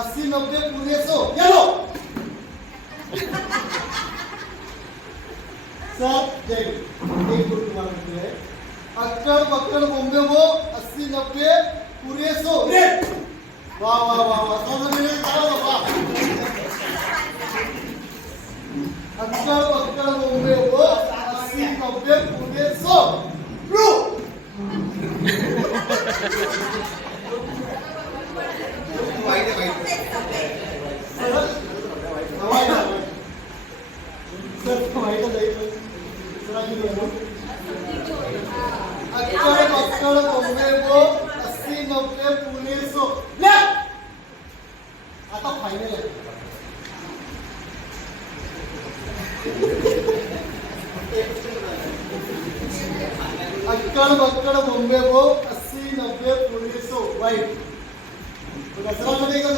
अस्सी नब्बे पुणे सो। Yellow sir जय एक तुम्हाला माहिती आहे अक्कड बक्कड बोंबे वो, अस्सी नब्बे पुरे सो। रेड वा वा वा वा समजा मी झालं वा अक्कड बक्कड बोंबे वो, अस्सी नब्बे पुरे सो। अक्कड़ पक्कड़ बक्कड़ बॉम्बे वो अस्सी नब्बे पुणे सो वाइट तो दसरा बनेगा